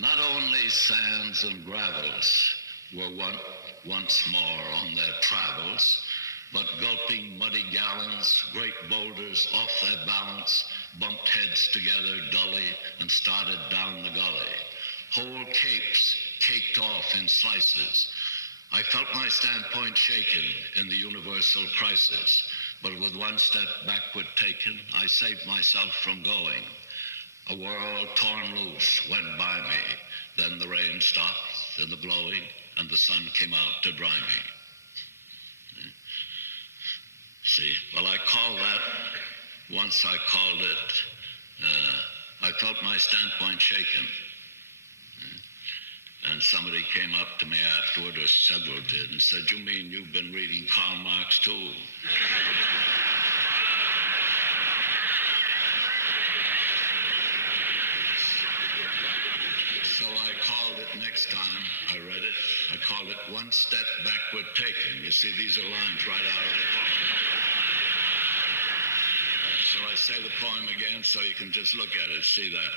Not only sands and gravels were once more on their travels, but gulping muddy gallons, great boulders off their balance, bumped heads together dully and started down the gully. Whole capes caked off in slices. I felt my standpoint shaken in the universal crisis, but with one step backward taken, I saved myself from going. A world torn loose went by me. Then the rain stopped and the blowing, and the sun came out to dry me. See, well, I call that, once I called it, I felt my standpoint shaken. And somebody came up to me afterward, or several did, and said, "You mean you've been reading Karl Marx too?" So I called it, next time I read it, I called it One Step Backward Taken. You see, these are lines right out of the poem. So I say the poem again so you can just look at it, see that.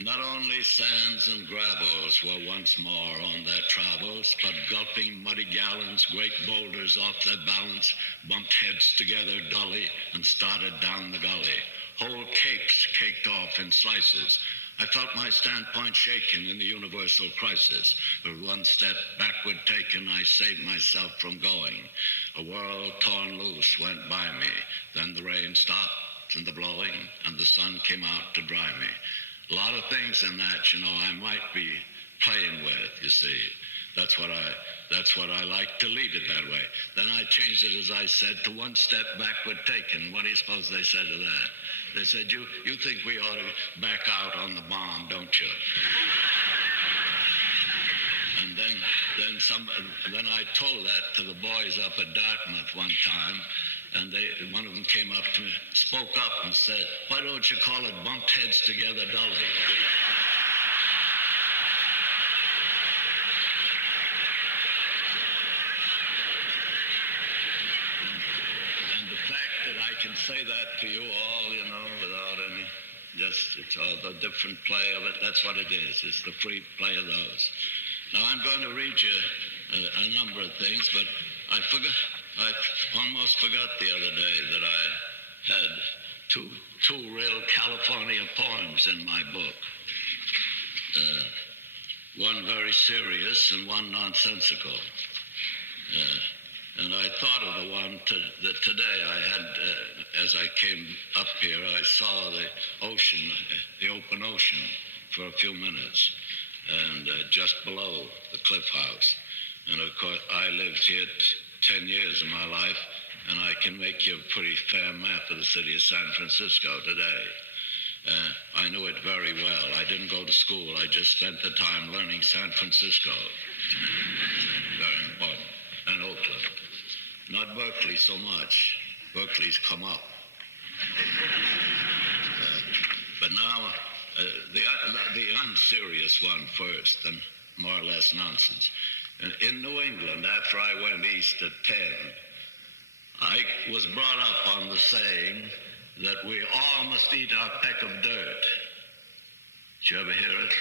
Not only sands and gravels were once more on their travels, but gulping muddy gallons, great boulders off their balance, bumped heads together dully and started down the gully. Whole capes caked off in slices. I felt my standpoint shaken in the universal crisis. With one step backward taken, I saved myself from going. A world torn loose went by me. Then the rain stopped and the blowing, and the sun came out to dry me. A lot of things in that, I might be playing with, you see. That's what I like to leave it that way. Then I changed it, as I said, to one step backward taken. What do you suppose they said to that? They said, you think we ought to back out on the bomb, don't you? And then I told that to the boys up at Dartmouth one time. And one of them came up to me, spoke up and said, "Why don't you call it bumped heads together dully?" And the fact that I can say that to you all, without any, it's all the different play of it, that's what it is. It's the free play of those. Now I'm going to read you a number of things, but I almost forgot the other day that I had two real California poems in my book. One very serious and one nonsensical. And I thought of the one that today I had, as I came up here, I saw the ocean, the open ocean for a few minutes, and just below the cliff house. And of course, I lived here 10 years of my life, and I can make you a pretty fair map of the city of San Francisco today. I knew it very well. I didn't go to school. I just spent the time learning San Francisco. Very important. And Oakland. Not Berkeley so much. Berkeley's come up. But now, the unserious one first, and more or less nonsense. In New England, after I went east at 10, I was brought up on the saying that we all must eat our peck of dirt. Did you ever hear it?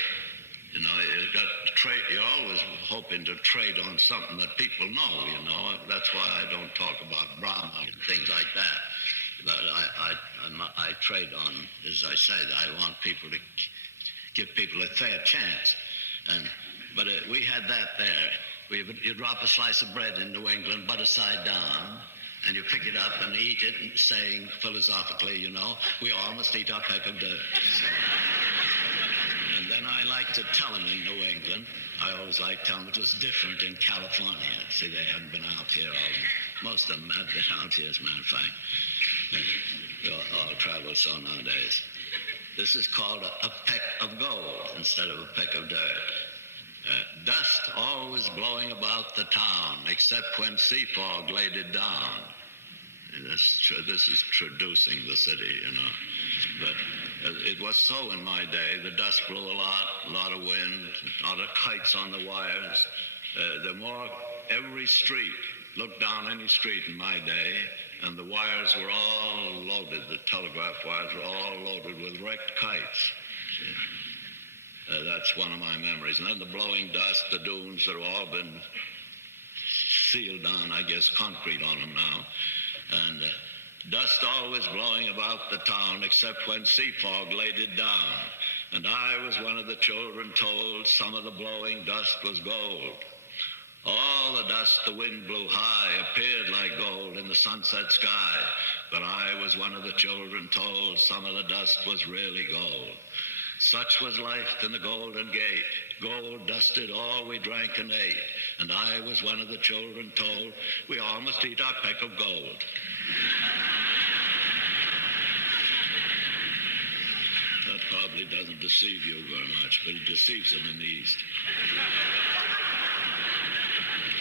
You're always hoping to trade on something that people know, That's why I don't talk about Brahma and things like that. But I trade on, as I say, I want people to give people a fair chance. But we had that there. You drop a slice of bread in New England, butter side down, and you pick it up and eat it, and saying philosophically, we all must eat our peck of dirt. And then I like to tell them in New England, I always like to tell them it was different in California. See, they haven't been out here. Most of them have been out here, as a matter of fact. We all travel so nowadays. This is called a peck of gold instead of a peck of dirt. Dust always blowing about the town, except when sea fog laid it down. This is traducing the city, But it was so in my day. The dust blew a lot of wind, a lot of kites on the wires. Every street, look down any street in my day, and the wires were all loaded, the telegraph wires were all loaded with wrecked kites. that's one of my memories. And then the blowing dust, the dunes that have all been sealed down, I guess concrete on them now. And dust always blowing about the town except when sea fog laid it down. And I was one of the children told some of the blowing dust was gold. All the dust the wind blew high appeared like gold in the sunset sky. But I was one of the children told some of the dust was really gold. Such was life in the Golden Gate. Gold dusted all we drank and ate. And I was one of the children told we all must eat our peck of gold. That probably doesn't deceive you very much, but it deceives them in the East.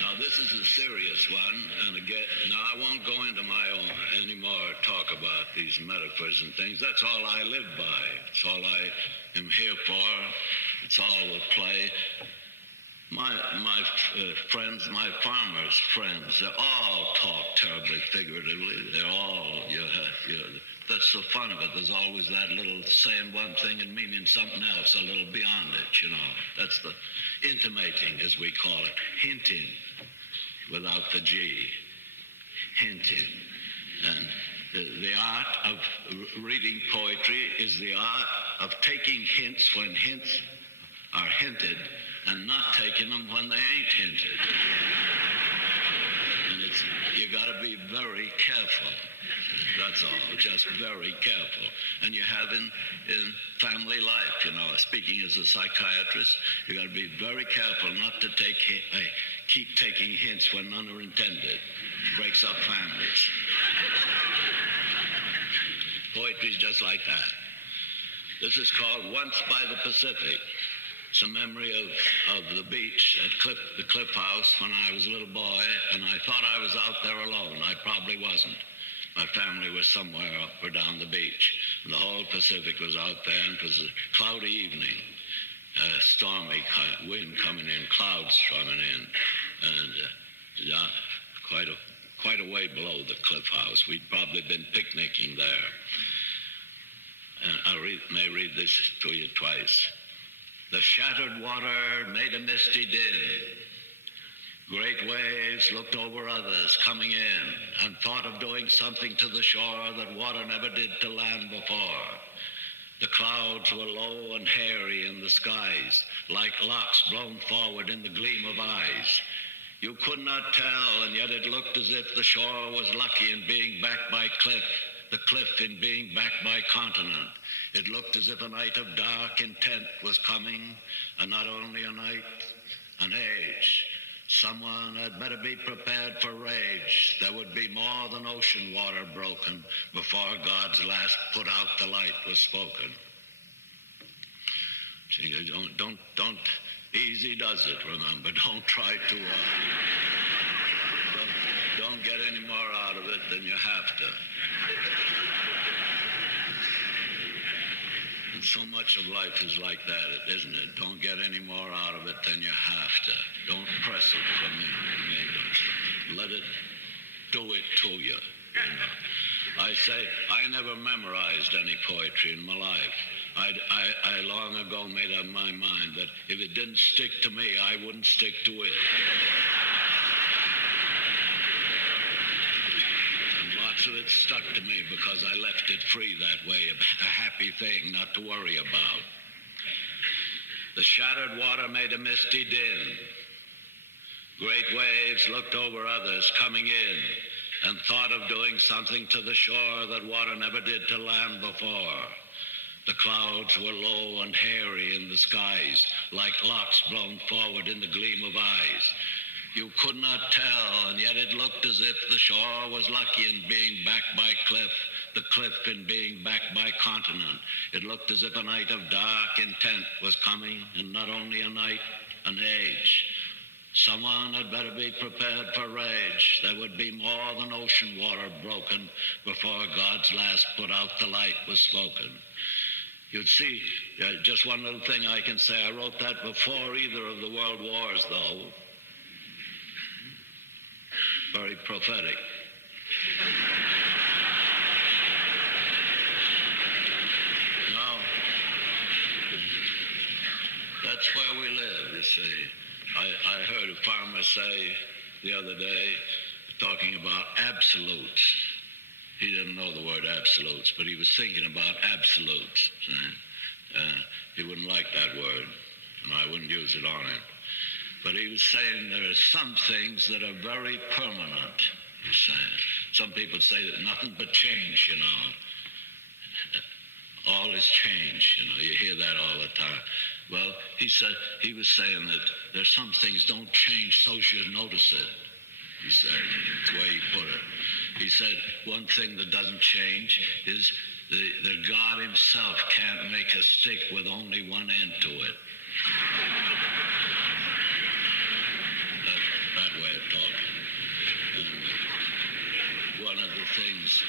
Now, this is a serious one, and again, now I won't go into my own anymore, talk about these metaphors and things. That's all I live by. It's all I am here for. It's all with play. My friends, my farmers' friends, they all talk terribly figuratively. They're all, that's the fun of it. There's always that little saying one thing and meaning something else, a little beyond it, That's the intimating, as we call it, hinting without the G, hinting. And the art of reading poetry is the art of taking hints when hints are hinted and not taking them when they ain't hinted. And you got to be very careful. That's all, just very careful. And you have in family life, speaking as a psychiatrist, you got to be very careful not to keep taking hints when none are intended. It breaks up families. Poetry's just like that. This is called Once by the Pacific. It's a memory of the beach at the Cliff House when I was a little boy, and I thought I was out there alone. I probably wasn't. My family was somewhere up or down the beach, and the whole Pacific was out there, and it was a cloudy evening, stormy wind coming in, clouds coming in, and quite a way below the Cliff House. We'd probably been picnicking there. And I may read this to you twice. The shattered water made a misty din. Great waves looked over others coming in and thought of doing something to the shore that water never did to land before. The clouds were low and hairy in the skies, like locks blown forward in the gleam of eyes. You could not tell, and yet it looked as if the shore was lucky in being backed by cliff, the cliff in being backed by continent. It looked as if a night of dark intent was coming, and not only a night, an age. Someone had better be prepared for rage. There would be more than ocean water broken before God's last put out the light was spoken. See, don't, easy does it, remember. Don't try to, don't get any more out of it than you have to. And so much of life is like that, isn't it? Don't get any more out of it than you have to. Don't press it from me. Let it do it to you. I say, I never memorized any poetry in my life. I long ago made up my mind that if it didn't stick to me, I wouldn't stick to it. So it stuck to me because I left it free that way, a happy thing not to worry about. The shattered water made a misty din. Great waves looked over others coming in and thought of doing something to the shore that water never did to land before. The clouds were low and hairy in the skies, like locks blown forward in the gleam of eyes. You could not tell, and yet it looked as if the shore was lucky in being backed by cliff, the cliff in being backed by continent. It looked as if a night of dark intent was coming, and not only a night, an age. Someone had better be prepared for rage. There would be more than ocean water broken before God's last put out the light was spoken. You'd see, just one little thing I can say, I wrote that before either of the world wars, though. Very prophetic. Now, That's where we live, you see. I heard a farmer say the other day, talking about absolutes. He didn't know the word absolutes, but he was thinking about absolutes. He wouldn't like that word, and I wouldn't use it on him. But he was saying there are some things that are very permanent. Some people say that nothing but change, you know. All is change, you know. You hear that all the time. Well, he was saying that there's some things don't change, so you notice it. He said, that's the way he put it. He said one thing that doesn't change is that God himself can't make a stick with only one end to it. That way of talking. And one of the things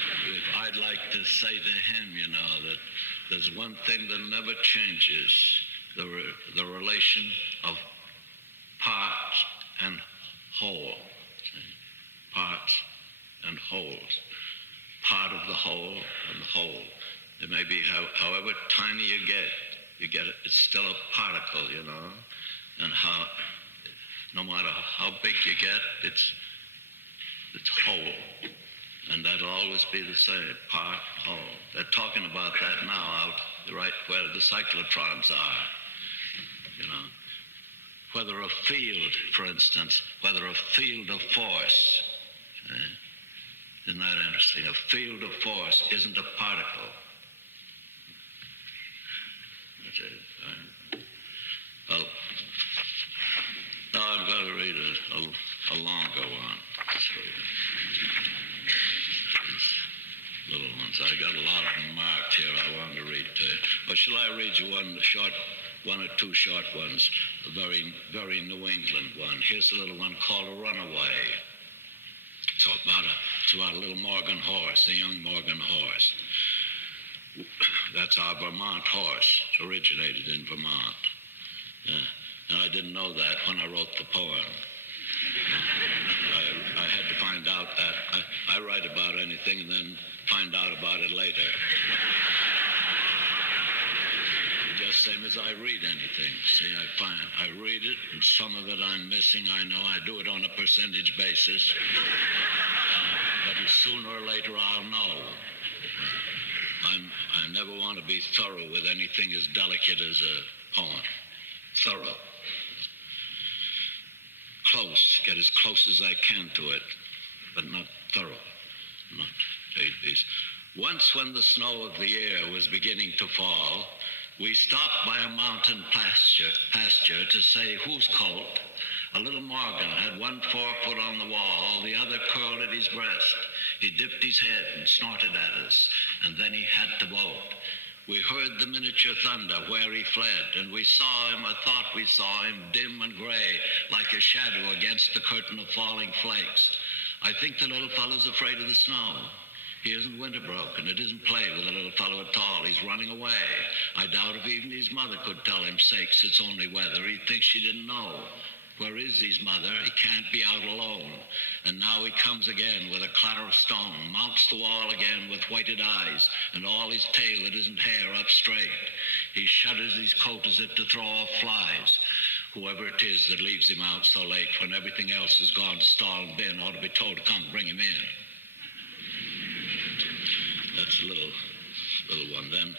I'd like to say to him, you know, that there's one thing that never changes, the relation of parts and whole. Parts and wholes. Part of the whole and the whole. It may be however tiny you get it, it's still a particle, you know. And no matter how big you get, it's whole. And that'll always be the same, part, whole. They're talking about that now out right where the cyclotrons are, you know. Whether a field, for instance, whether a field of force, isn't that interesting? A field of force isn't a particle. Well, now I'm going to read a longer one. These little ones. I got a lot of them marked here I wanted to read to you. Or shall I read you one or two short ones? A very, very New England one. Here's a little one called A Runaway. It's about a little Morgan horse, a young Morgan horse. That's our Vermont horse. It originated in Vermont. And I didn't know that when I wrote the poem. I had to find out that. I write about anything and then find out about it later. Just same as I read anything. See, I read it, and some of it I'm missing. I know I do it on a percentage basis. But sooner or later I'll know. I never want to be thorough with anything as delicate as a poem. Thorough. Close. Get as close as I can to it, but not thorough. Not these. Once when the snow of the year was beginning to fall, we stopped by a mountain pasture to say whose colt. A little Morgan had one forefoot on the wall, the other curled at his breast. He dipped his head and snorted at us, and then he had to bolt. We heard the miniature thunder where he fled, and we saw him, I thought we saw him, dim and gray, like a shadow against the curtain of falling flakes. I think the little fellow's afraid of the snow. He isn't winter broke, and it isn't play with the little fellow at all. He's running away. I doubt if even his mother could tell him, sakes, it's only weather. He'd think she didn't know. Where is his mother? He can't be out alone. And now he comes again with a clatter of stone, mounts the wall again with whited eyes, and all his tail that isn't hair up straight. He shudders his coat as if to throw off flies. Whoever it is that leaves him out so late when everything else has gone to stall and bin ought to be told to come bring him in. That's a little one. Then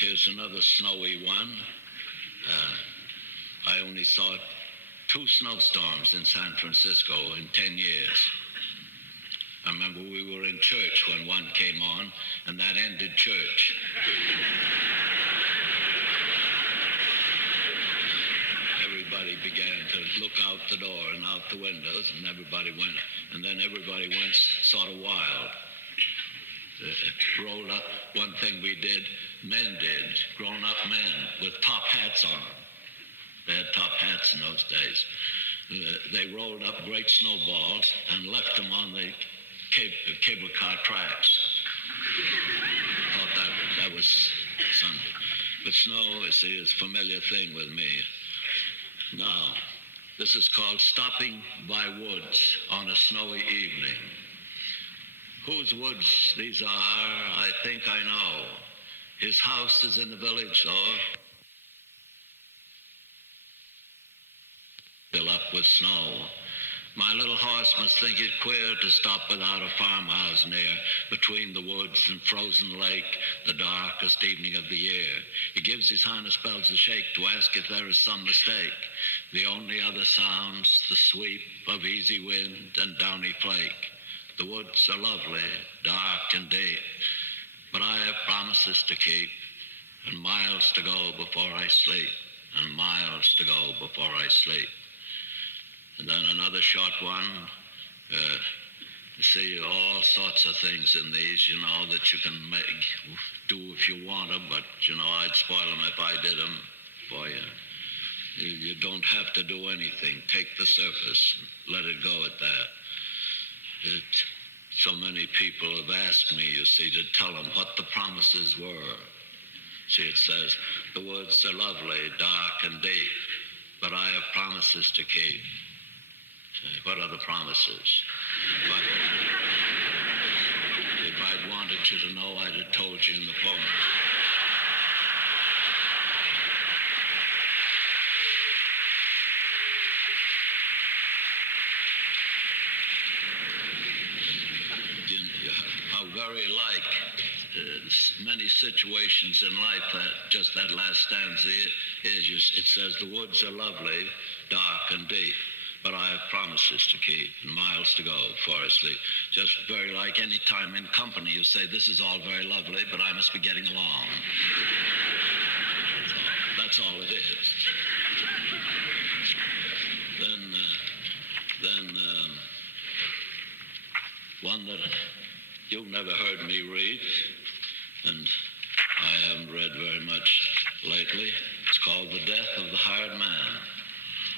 here's another snowy one. I only saw 2 snowstorms in San Francisco in 10 years. I remember we were in church when one came on, and that ended church. Everybody began to look out the door and out the windows, and everybody went, and then everybody went sort of wild. Rolled up, one thing we did, men did, grown-up men with top hats on. They had top hats in those days. They rolled up great snowballs and left them on the cable car tracks. Thought that was Sunday. But snow, you see, is a familiar thing with me. Now, this is called Stopping by Woods on a Snowy Evening. Whose woods these are, I think I know. His house is in the village, though. fill up with snow. My little horse must think it queer to stop without a farmhouse near, between the woods and frozen lake, the darkest evening of the year. He gives his highness bells a shake to ask if there is some mistake. The only other sounds, the sweep of easy wind and downy flake. The woods are lovely, dark and deep, but I have promises to keep, and miles to go before I sleep, and miles to go before I sleep. And then another short one. You see all sorts of things in these, that you can do if you want them, but, I'd spoil them if I did them for you. You don't have to do anything. Take the surface and let it go at that. So many people have asked me, you see, to tell them what the promises were. See, it says, the woods are lovely, dark and deep, but I have promises to keep. What are the promises? If I'd wanted you to know, I'd have told you in the poem. How very like many situations in life that just that last stanza is. It says, the woods are lovely, dark and deep, but I have promises to keep and miles to go before I sleep. Just very like any time in company you say, this is all very lovely, but I must be getting along. That's all it is. Then one that you've never heard me read, and I haven't read very much lately. It's called The Death of the Hired Man.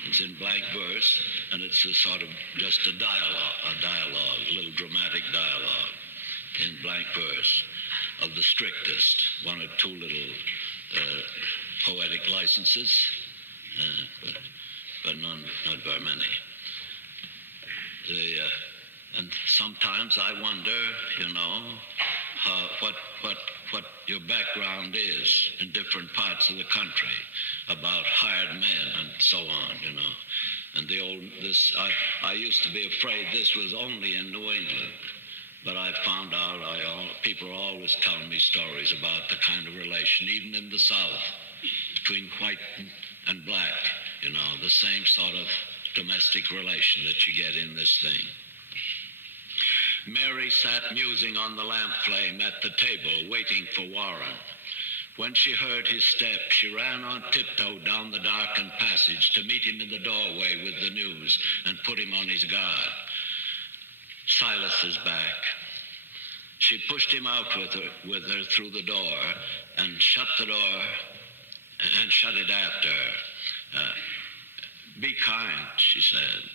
It's in blank verse, and it's a sort of just a dialogue, a little dramatic dialogue in blank verse of the strictest, one or two little poetic licenses, but not very many. And sometimes I wonder, what your background is in different parts of the country about hired men and so on, And I used to be afraid this was only in New England, but I found out people are always telling me stories about the kind of relation, even in the South, between white and black, the same sort of domestic relation that you get in this thing. Mary sat musing on the lamp flame at the table, waiting for Warren. When she heard his step, she ran on tiptoe down the darkened passage to meet him in the doorway with the news and put him on his guard. Silas is back. She pushed him out with her through the door and shut the door and shut it after her. Be kind, she said.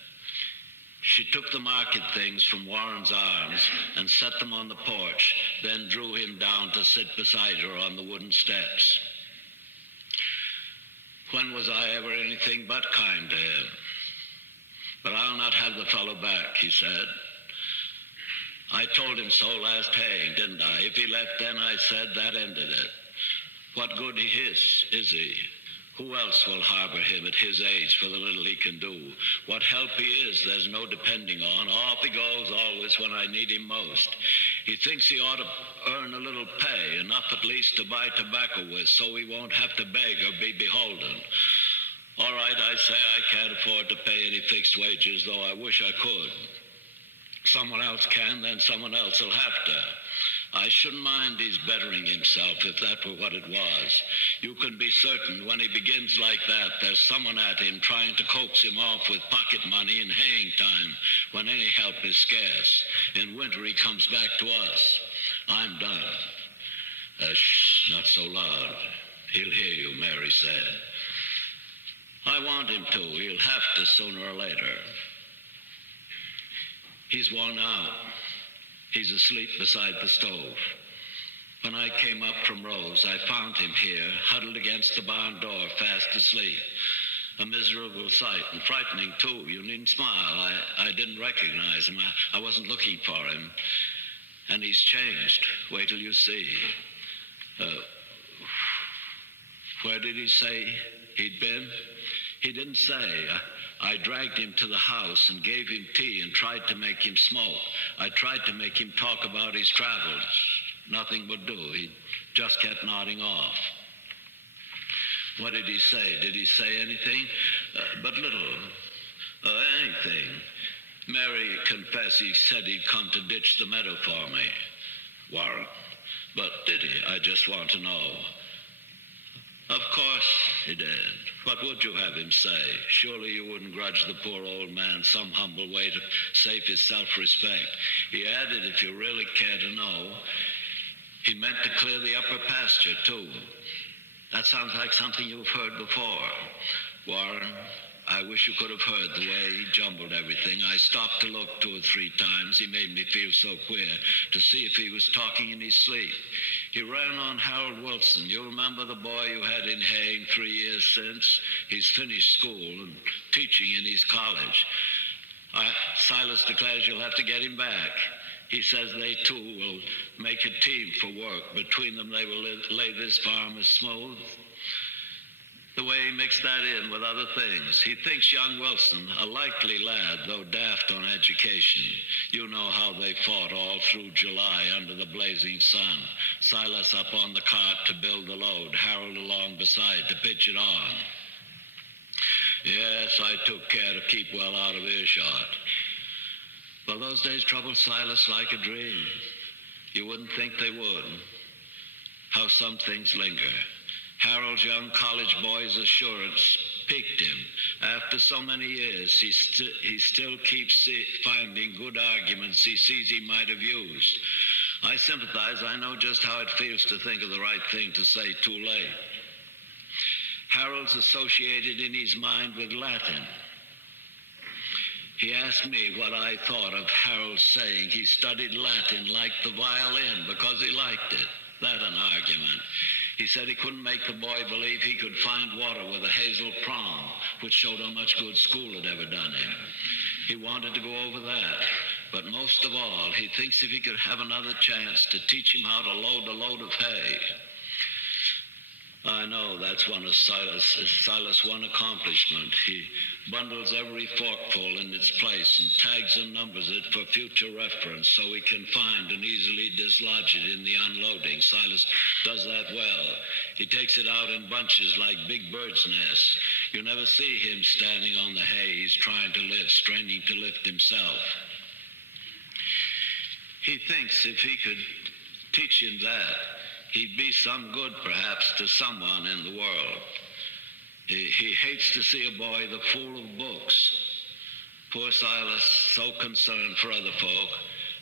She took the market things from Warren's arms and set them on the porch, then drew him down to sit beside her on the wooden steps. When was I ever anything but kind to him? But I'll not have the fellow back, he said. I told him so last haying, didn't I? If he left then, I said, that ended it. What good is he? Who else will harbor him at his age for the little he can do? What help he is, there's no depending on. Off he goes always when I need him most. He thinks he ought to earn a little pay, enough at least to buy tobacco with, so he won't have to beg or be beholden. All right, I say I can't afford to pay any fixed wages, though I wish I could. Someone else can, then someone else will have to. I shouldn't mind his bettering himself if that were what it was. You can be certain when he begins like that, there's someone at him trying to coax him off with pocket money in haying time when any help is scarce. In winter he comes back to us. I'm done. Shh, not so loud. He'll hear you, Mary said. I want him to. He'll have to sooner or later. He's worn out. He's asleep beside the stove. When I came up from Rose, I found him here, huddled against the barn door, fast asleep. A miserable sight, and frightening, too. You needn't smile. I didn't recognize him. I wasn't looking for him. And he's changed. Wait till you see. Where did he say he'd been? He didn't say. I dragged him to the house and gave him tea and tried to make him smoke. I tried to make him talk about his travels. Nothing would do. He just kept nodding off. What did he say? Did he say anything? But little. Anything. Mary confessed he said he'd come to ditch the meadow for me. Warren. But did he? I just want to know. Of course he did. What would you have him say? Surely you wouldn't grudge the poor old man some humble way to save his self-respect. He added, if you really care to know, he meant to clear the upper pasture, too. That sounds like something you've heard before. Warren, I wish you could have heard the way he jumbled everything. I stopped to look 2 or 3 times. He made me feel so queer to see if he was talking in his sleep. He ran on Harold Wilson. You remember the boy you had in Haying 3 years since? He's finished school and teaching in his college. Silas declares you'll have to get him back. He says they too will make a team for work. Between them they will lay this farm as smooth. The way he mixed that in with other things. He thinks young Wilson, a likely lad, though daft on education. You know how they fought all through July under the blazing sun. Silas up on the cart to build the load, Harold along beside to pitch it on. Yes, I took care to keep well out of earshot. Well, those days troubled Silas like a dream. You wouldn't think they would. How some things linger. Harold's young college boy's assurance piqued him. After so many years, he still keeps finding good arguments he sees he might have used. I sympathize. I know just how it feels to think of the right thing to say too late. Harold's associated in his mind with Latin. He asked me what I thought of Harold's saying he studied Latin like the violin because he liked it. That an argument. He said he couldn't make the boy believe he could find water with a hazel prong, which showed how much good school had ever done him. He wanted to go over that. But most of all, he thinks if he could have another chance to teach him how to load a load of hay. I know that's one of Silas' one accomplishment. He bundles every forkful in its place and tags and numbers it for future reference so he can find and easily dislodge it in the unloading. Silas does that well. He takes it out in bunches like big birds' nests. You never see him standing on the hay he's trying to lift, straining to lift himself. He thinks if he could teach him that, he'd be some good, perhaps, to someone in the world. He hates to see a boy the fool of books. Poor Silas, so concerned for other folk,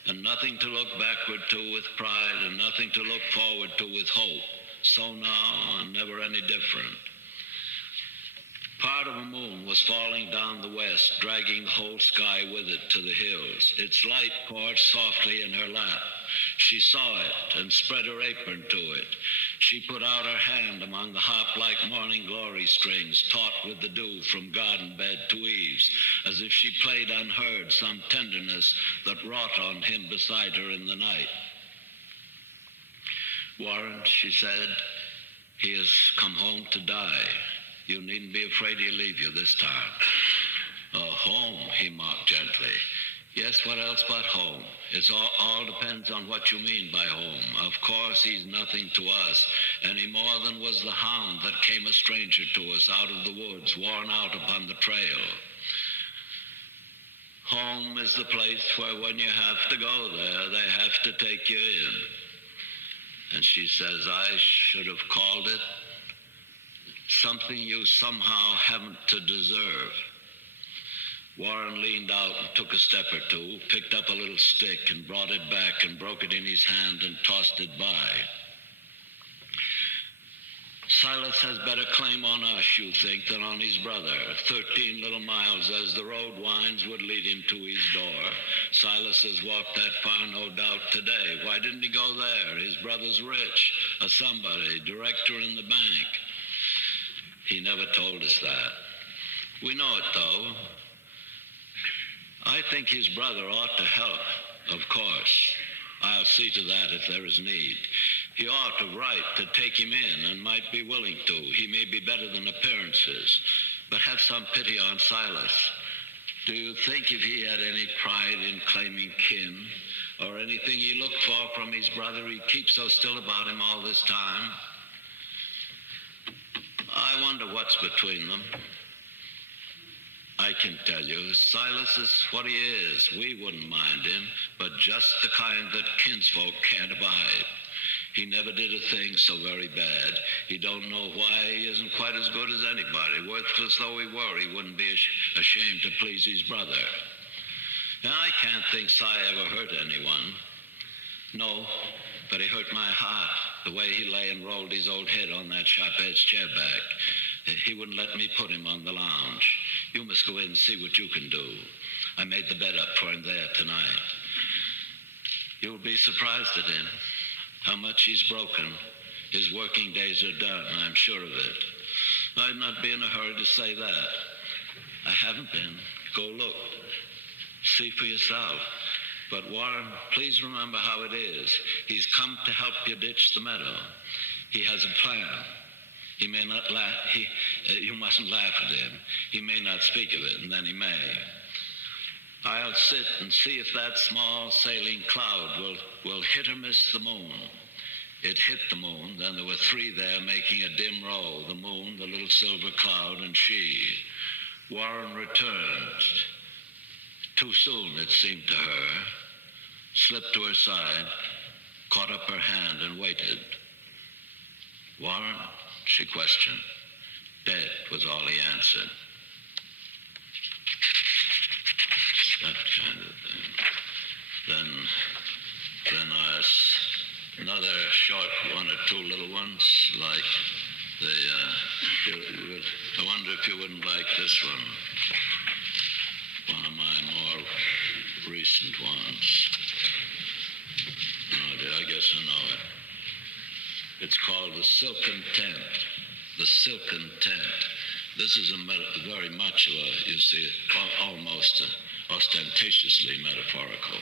and nothing to look backward to with pride, and nothing to look forward to with hope. So now, and never any different. Part of a moon was falling down the west, dragging the whole sky with it to the hills. Its light poured softly in her lap. She saw it and spread her apron to it. She put out her hand among the hop-like morning glory strings, taut with the dew from garden bed to eaves, as if she played unheard some tenderness that wrought on him beside her in the night. Warren, she said, he has come home to die. You needn't be afraid he'll leave you this time. Home, he mocked gently. Yes, what else but home? It all depends on what you mean by home. Of course, he's nothing to us, any more than was the hound that came a stranger to us out of the woods, worn out upon the trail. Home is the place where when you have to go there, they have to take you in. And she says, I should have called it something you somehow haven't to deserve. Warren leaned out and took a step or two, picked up a little stick and brought it back and broke it in his hand and tossed it by. Silas has better claim on us, you think, than on his brother. 13 little miles as the road winds would lead him to his door. Silas has walked that far, no doubt, today. Why didn't he go there? His brother's rich, a somebody, director in the bank. He never told us that. We know it, though. I think his brother ought to help, of course. I'll see to that if there is need. He ought to write to take him in and might be willing to. He may be better than appearances. But have some pity on Silas. Do you think if he had any pride in claiming kin or anything he looked for from his brother, he'd keep so still about him all this time? I wonder what's between them. I can tell you, Silas is what he is. We wouldn't mind him, but just the kind that kinsfolk can't abide. He never did a thing so very bad. He don't know why he isn't quite as good as anybody. Worthless though he were, he wouldn't be ashamed to please his brother. And I can't think Si ever hurt anyone. No, but he hurt my heart, the way he lay and rolled his old head on that sharp-edged chair back. He wouldn't let me put him on the lounge. You must go in and see what you can do. I made the bed up for him there tonight. You'll be surprised at him, how much he's broken. His working days are done, I'm sure of it. I'd not be in a hurry to say that. I haven't been. Go look. See for yourself. But Warren, please remember how it is. He's come to help you ditch the meadow. He has a plan. He may not laugh. You mustn't laugh at him. He may not speak of it, and then he may. I'll sit and see if that small sailing cloud will hit or miss the moon. It hit the moon, then there were three there making a dim row, the moon, the little silver cloud, and she. Warren returned. Too soon, it seemed to her. Slipped to her side, caught up her hand, and waited. Warren, she questioned. Dead was all he answered. That kind of thing. Then another short one or two little ones, like I wonder if you wouldn't like this one of my more recent ones. Oh dear, I guess I know it. It's called The Silken Tent. The Silken Tent. This is very much of a, you see, almost ostentatiously metaphorical.